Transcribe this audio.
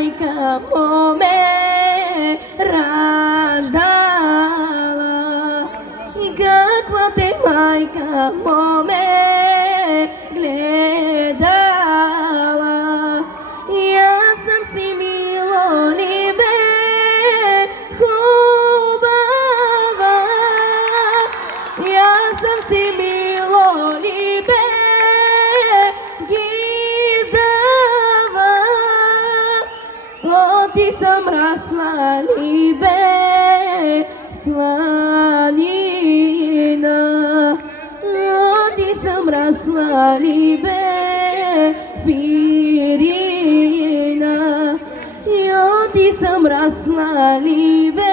мајка моме раждала и каква те мајка моме гледала. Јас сам си Милониве хубава, јас сам си Милониве гиздава. Оти сам расла либе в планина, оти сам расла либе в пирина, оти сам расла либе